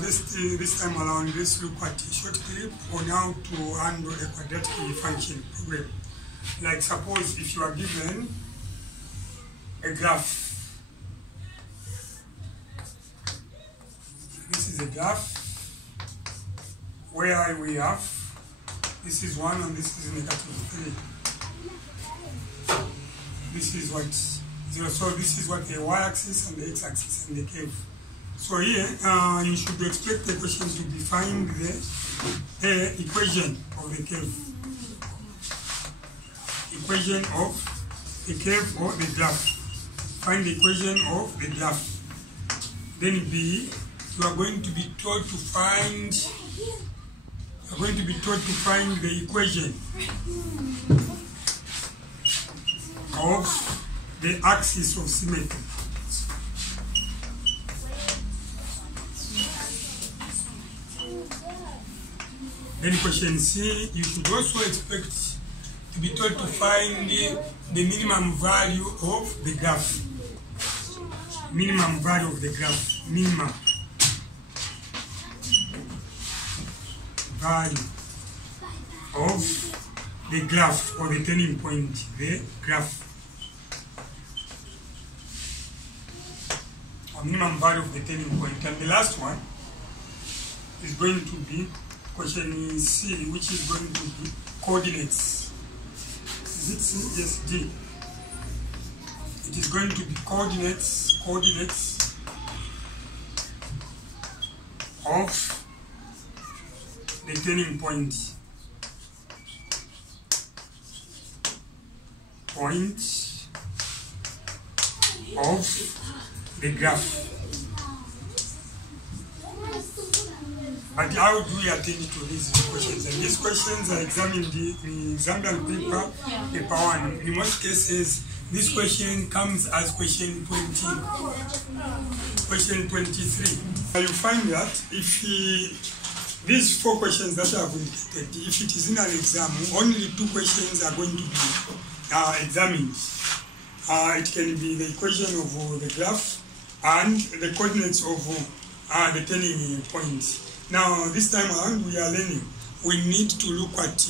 This time around, let's look at a short clip on how to handle a quadratic function problem. Like suppose if you are given a graph. This is a graph where we have, this is 1 and this is -3. This is what 0. So this is what the y-axis and the x-axis and the curve. So here you should expect the question to be find the equation of the curve. Equation of the curve or the graph. Find the equation of the graph. Then B, you are going to be told to find the equation of the axis of symmetry. Then question C, you should also expect to be told to find the minimum value of the graph. Minimum value of the graph. Minimum value of the graph or the turning point, the graph. Or minimum value of the turning point. And the last one is going to be question C, which is going to be coordinates. Is it C? Yes, D. It is going to be coordinates of the turning point. Of the graph. But how do we attend to these questions? And these questions are examined in example paper 1. In most cases, this question comes as question 20, question 23. You find that if these 4 questions that I have indicated, if it is in an exam, only 2 questions are going to be examined. It can be the equation of the graph and the coordinates of the turning point. Now, this time around, we are learning. We need to look at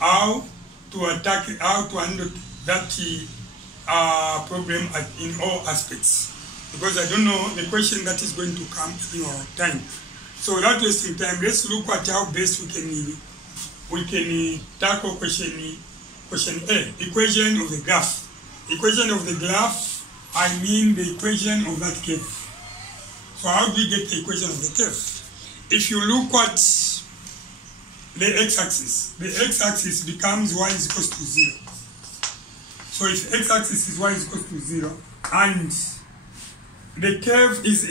how to handle that problem in all aspects. Because I don't know the question that is going to come in your time. So without wasting time, let's look at how best we can tackle question A, equation of the graph. Equation of the graph, I mean the equation of that curve. So how do we get the equation of the curve? If you look at the x-axis becomes y is equals to 0. So if x-axis is y is equals to 0 and the curve is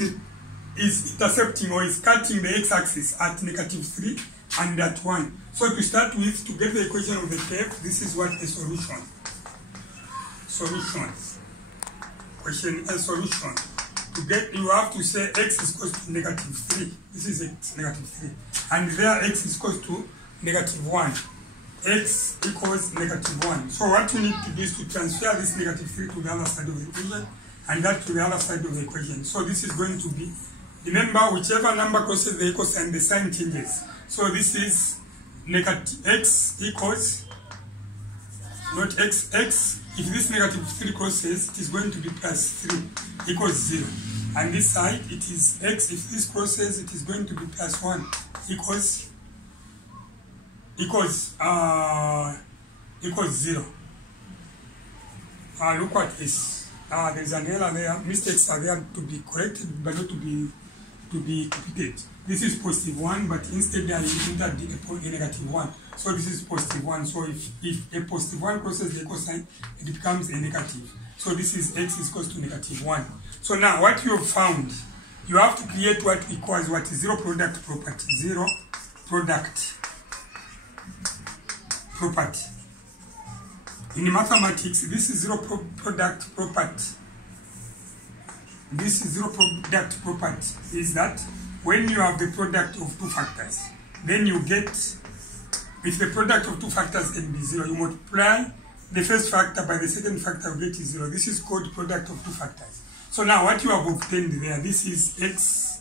intercepting or is cutting the x-axis at -3 and at 1. So to start with, to get the equation of the curve, this is what the solution. Question A, solution. To get, you have to say x is equal to -3. This is x, -3. And there x is equal to -1. X equals -1. So what we need to do is to transfer this -3 to the other side of the equation and that to the other side of the equation. So this is going to be, remember, whichever number crosses the equals and the sign changes. So this is x equals, not x, if this -3 crosses, it is going to be +3 equals 0. And this side, it is x, if this crosses, it is going to be +1 equals 0. Look at this. There's an error there. Mistakes are there to be corrected, but not to be repeated. This is +1, but instead I entered a -1. So this is +1. So if a +1 crosses the equal sign, it becomes a negative. So this is x is equals to -1. So now what you have found, you have to create what we call what is zero product property. Zero product property. In mathematics, this is zero product property. This is zero product property is that when you have the product of 2 factors, then you get, if the product of 2 factors can be 0, you multiply the first factor by the second factor, you get 0. This is called product of 2 factors. So now what you have obtained there, this is x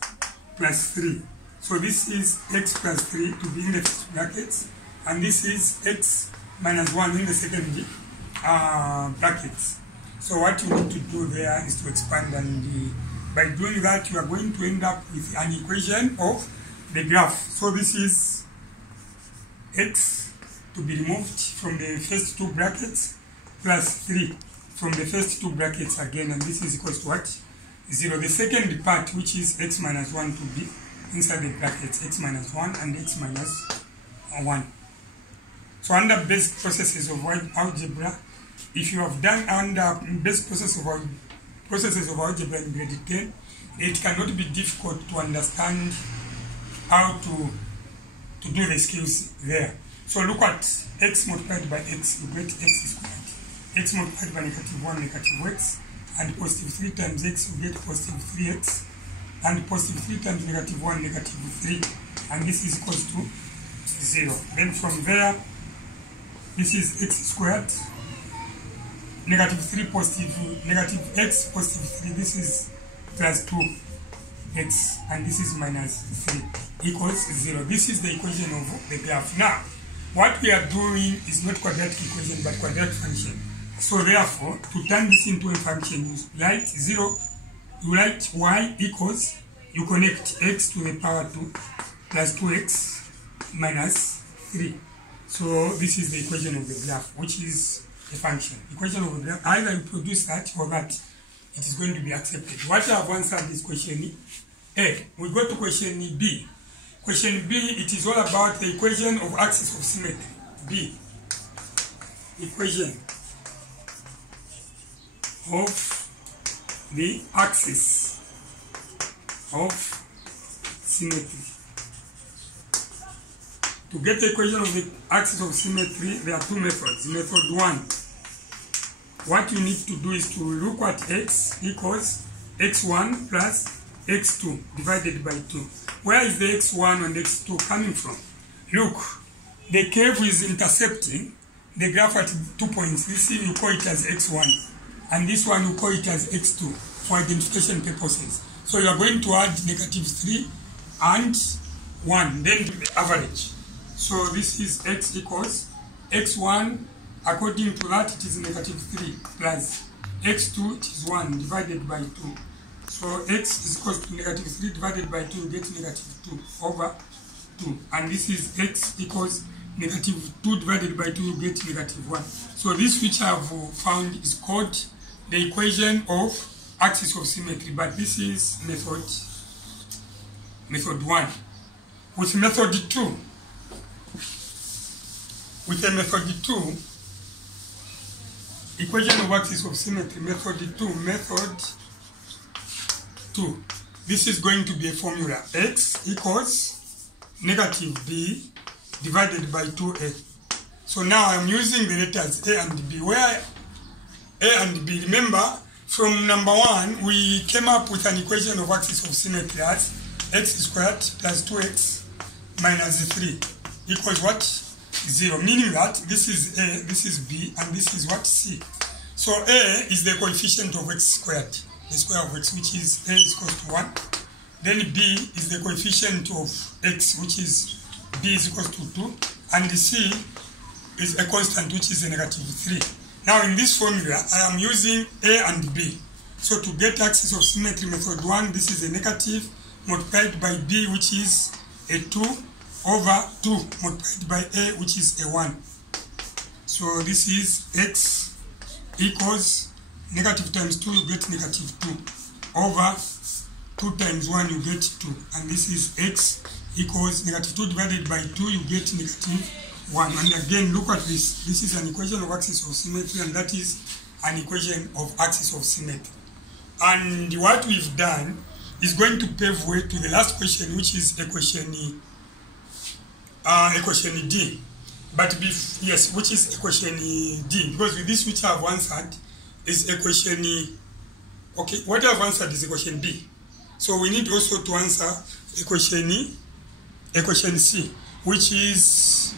plus 3. So this is x plus 3 to be in the first brackets, and this is x minus 1 in the second brackets. So what you need to do there is to expand, and by doing that you are going to end up with an equation of the graph. So this is x to be removed from the first two brackets plus 3 from the first two brackets again, and this is equals to what? 0. The second part, which is x minus 1, to be inside the brackets, x minus 1 and x minus 1. So under basic processes of algebra, if you have done under basic processes of algebra in grade 10, it cannot be difficult to understand how to do the skills there. So look at x multiplied by x, you get x squared. X multiplied by -1, negative x, and positive 3 times x, you get positive 3x, and positive 3 times -1, negative 3, and this is equals to 0. Then from there, this is x squared, negative 3 positive, negative x positive 3, this is plus 2x, and this is minus 3, equals 0. This is the equation of the graph. Now, what we are doing is not quadratic equation, but quadratic function. So therefore, to turn this into a function, you write 0, you write y equals, you connect x to the power 2 plus 2x minus 3. So this is the equation of the graph, which is a function. Equation of the graph, either you produce that or that, it is going to be accepted. What I have answered is question A. We go to question B. Question B, it is all about the equation of axis of symmetry. B. Equation of the axis of symmetry. To get the equation of the axis of symmetry, there are two methods. Method 1, what you need to do is to look at x equals x1 plus x2 divided by 2. Where is the x1 and x2 coming from? Look, the curve is intercepting the graph at 2 points. This you call it as x1, and this one you call it as x2 for identification purposes. So you are going to add -3 and 1, then the average. So this is x equals x1, according to that it is -3 plus x2, it is 1 divided by 2. So x is equal to -3 divided by 2, you get -2 over 2. And this is x equals -2 divided by 2, you get -1. So this which I have found is called the equation of axis of symmetry, but this is method 1. With method 2, equation of axis of symmetry, method 2, this is going to be a formula. X equals -b divided by 2a. So now I'm using the letters a and b, where a and b, remember, from number 1, we came up with an equation of axis of symmetry as x squared plus 2x minus 3 equals what? 0, meaning that this is a, this is b, and this is what? C. So a is the coefficient of x squared, the square of x, which is a is equal to 1. Then b is the coefficient of x, which is b is equal to 2. And c is a constant, which is a -3. Now in this formula, I am using a and b. So to get axis of symmetry, method 1, this is a negative multiplied by b, which is a 2, over 2 multiplied by a, which is a 1. So this is x equals negative times 2, you get -2, over 2 times 1, you get 2. And this is x equals -2 divided by 2, you get -1. And again, look at this. This is an equation of axis of symmetry, and that is an equation of axis of symmetry. And what we've done is going to pave way to the last question, which is equation D. But yes, which is equation D, because with this which I have answered is equation okay, what I have answered is equation B. So we need also to answer equation C, which is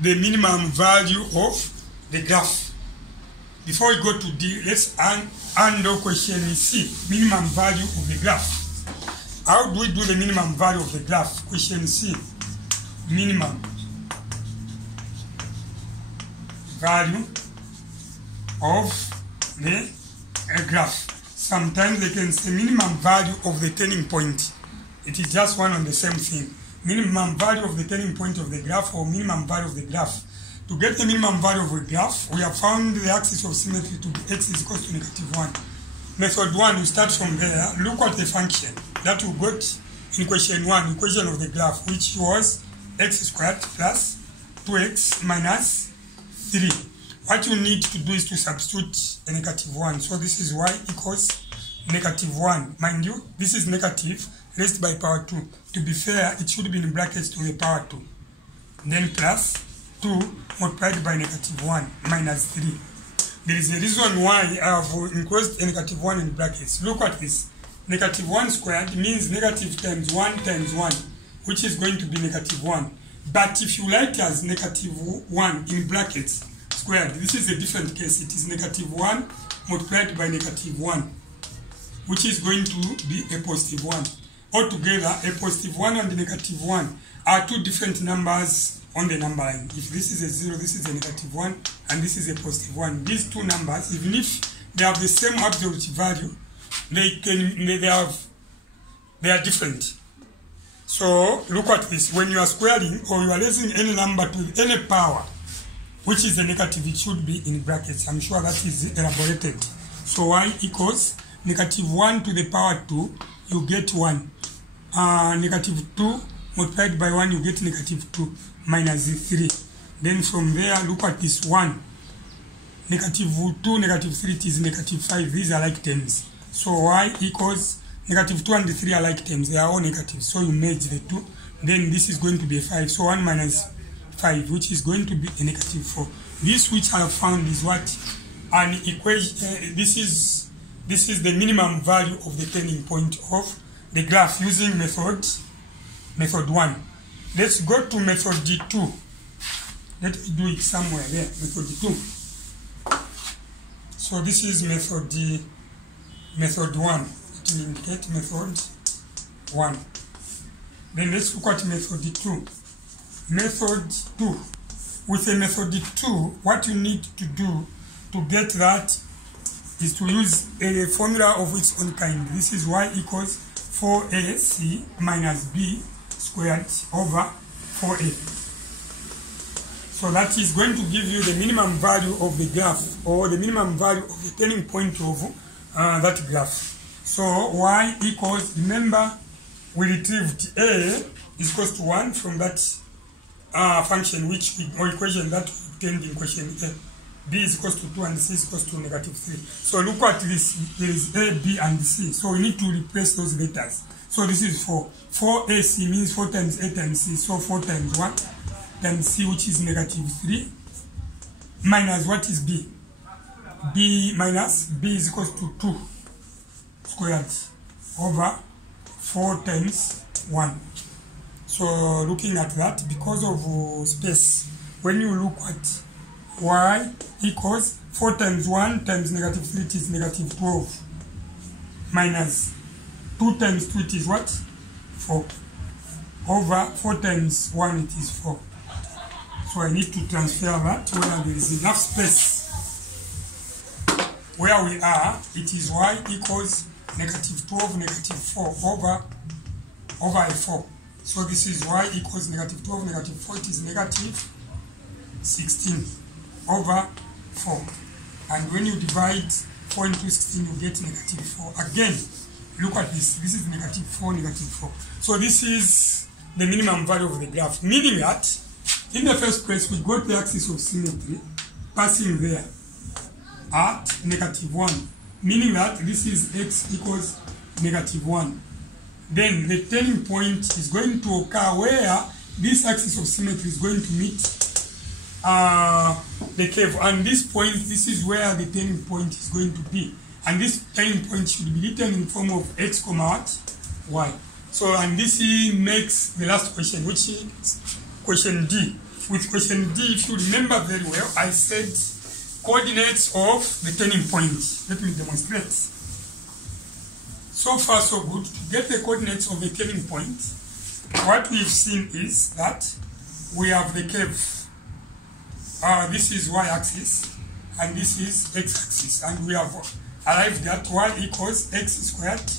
the minimum value of the graph. Before we go to D, let's handle question C, minimum value of the graph. How do we do the minimum value of the graph? Question C. Minimum value of the graph. Sometimes they can say minimum value of the turning point. It is just one and the same thing. Minimum value of the turning point of the graph or minimum value of the graph. To get the minimum value of a graph, we have found the axis of symmetry to be x is equal to -1. Method 1, you start from there. Look at the function that we got in question 1, equation of the graph, which was x squared plus 2x minus 3. What you need to do is to substitute a -1. So this is y equals -1. Mind you, this is negative raised by power 2. To be fair, it should be in brackets to the power 2. Then plus 2 multiplied by -1 minus 3. There is a reason why I have enclosed a -1 in brackets. Look at this. -1 squared means negative times 1 times 1, which is going to be -1. But if you write as -1 in brackets squared, this is a different case. It is -1 multiplied by -1, which is going to be a +1. Altogether, a +1 and a -1 are two different numbers on the number line. If this is a 0, this is a -1, and this is a +1. These two numbers, even if they have the same absolute value, they are different. So look at this. When you are squaring or you are raising any number to any power, which is a negative, it should be in brackets. I'm sure that is elaborated. So y equals -1 to the power 2, you get 1. -2 multiplied by 1, you get -2 minus 3. Then from there, look at this 1. -2, -3, it is -5. These are like terms. So y equals -2 and 3 are like terms. They are all negative. So you merge the two. Then this is going to be a 5. So 1 minus 5, which is going to be a -4. This which I have found is what? An equation. This is the minimum value of the turning point of the graph using method 1. Let's go to method 2. Let me do it somewhere there. Method 2. So this is method 1. It will indicate method 1. Then let's look at method 2. Method 2. With a method 2, what you need to do to get that is to use a formula of its own kind. This is y equals 4ac minus b squared over 4a. So that is going to give you the minimum value of the graph, or the minimum value of the turning point of that graph. So y equals, remember, we retrieved a is equals to 1 from that function or equation that we obtained in question A. B is equals to 2 and C is equals to -3. So look at this. There is A, B, and C. So we need to replace those letters. So this is 4. 4AC means 4 times A times C. So 4 times 1 times C, which is -3, minus what is B? B minus B is equals to 2 squared over 4 times 1. So looking at that, because of space, when you look at y equals 4 times 1 times -3, it is -12, minus 2 times 2, it is what? 4, over 4 times 1, it is 4. So I need to transfer that where there is enough space. Where we are, it is y equals -12, -4 over a 4. So this is y equals -12, -4, it is -16 over 4. And when you divide 4 into 16, you get -4. Again, look at this. This is -4, -4. So this is the minimum value of the graph, meaning that in the first place, we got the axis of symmetry passing there at -1, meaning that this is x equals -1. Then the turning point is going to occur where this axis of symmetry is going to meet the curve. And this point, this is where the turning point is going to be. And this turning point should be written in form of x, what? Y. So, and this makes the last question, which is question D. With question D, if you remember very well, I said coordinates of the turning point. Let me demonstrate. So far so good. To get the coordinates of the turning point, what we've seen is that we have the curve. This is y-axis and this is x-axis, and we have arrived at y equals x squared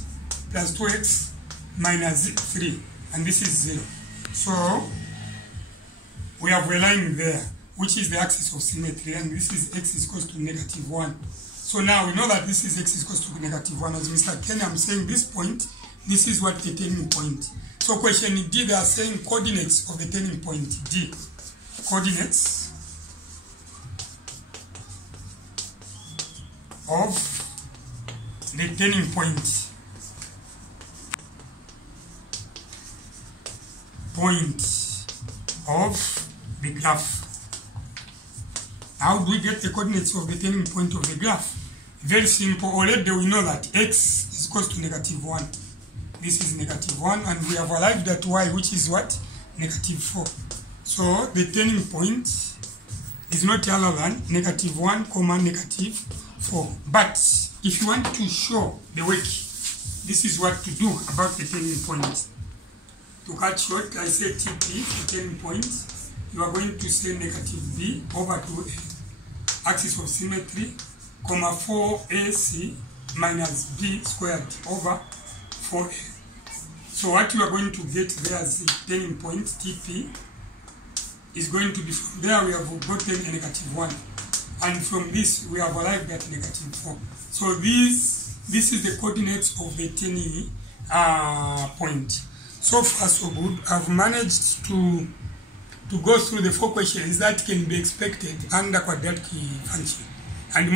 plus 2x minus 3, and this is 0. So we have a line there which is the axis of symmetry, and this is x is equals to -1. So now we know that this is x is equals to -1. As Mr. Kenny, I'm saying this point, this is what the turning point. So question D, they are saying coordinates of the turning point. D, coordinates of the turning point. Of the graph. How do we get the coordinates of the turning point of the graph? Very simple. Already we know that x is equals to -1. This is -1, and we have arrived at y, which is what? -4. So the turning point is not other than -1, -4. But if you want to show the work, this is what to do about the turning point. To cut short, I say TP, the turning point. You are going to say -b over 2a, axis of symmetry, 4ac minus b squared over 4a. So what you are going to get there as the turning point, TP, is going to be, from there we have gotten a -1. And from this we have arrived at -4. So this is the coordinates of the turning point. So far so good. I've managed to go through the 4 questions that can be expected under quadratic function. And